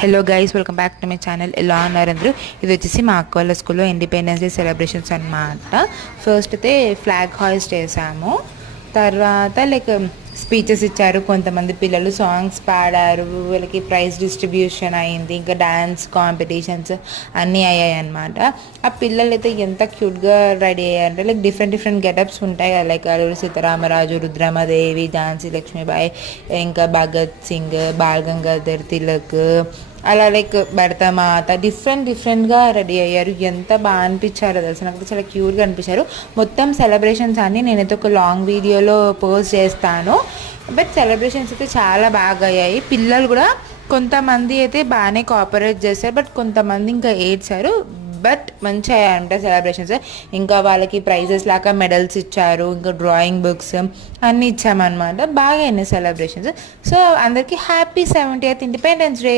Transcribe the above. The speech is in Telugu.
Hello guys, welcome back to my channel. ఎలా ఉన్నారు అందరూ? ఇది వచ్చేసి మా అక్క వాళ్ళ స్కూల్లో ఇండిపెండెన్స్ డే సెలబ్రేషన్స్ అనమాట. ఫస్ట్ అయితే ఫ్లాగ్ హాయిస్ట్ చేసాము. తర్వాత స్పీచెస్ ఇచ్చారు, కొంతమంది పిల్లలు సాంగ్స్ పాడారు, వీళ్ళకి ప్రైజ్ డిస్ట్రిబ్యూషన్ అయింది, ఇంకా డ్యాన్స్ కాంపిటీషన్స్ అన్నీ అయ్యాయి అనమాట. ఆ పిల్లలు అయితే ఎంత క్యూట్గా రెడీ అయ్యారంటే డిఫరెంట్ గెటప్స్ ఉంటాయి కదా, అల్లూరి సీతారామరాజు, రుద్రమదేవి, ఝాన్సీ లక్ష్మీబాయి, ఇంకా భగత్ సింగ్, బాల్ గంగాధర్ తిలక్, అలా భరతమాత డిఫరెంట్గా రెడీ అయ్యారు. ఎంత బాగా అనిపించారో తెలుసు, నాకు చాలా క్యూట్గా అనిపించారు. మొత్తం సెలబ్రేషన్స్ అన్నీ నేనైతే ఒక లాంగ్ వీడియోలో పోస్ట్ చేస్తాను. బట్ సెలబ్రేషన్స్ అయితే చాలా బాగా అయ్యాయి. పిల్లలు కూడా కొంతమంది అయితే బాగానే కోఆపరేట్ చేశారు, బట్ కొంతమంది ఇంకా ఏడ్చారు. బట్ మంచిగా అయ్యాయంట సెలబ్రేషన్స్. ఇంకా వాళ్ళకి ప్రైజెస్ లాగా మెడల్స్ ఇచ్చారు, ఇంకా డ్రాయింగ్ బుక్స్ అన్నీ ఇచ్చామన్నమాట. బాగా అయినాయి సెలబ్రేషన్స్. సో అందరికీ హ్యాపీ 70th ఇండిపెండెన్స్ డే.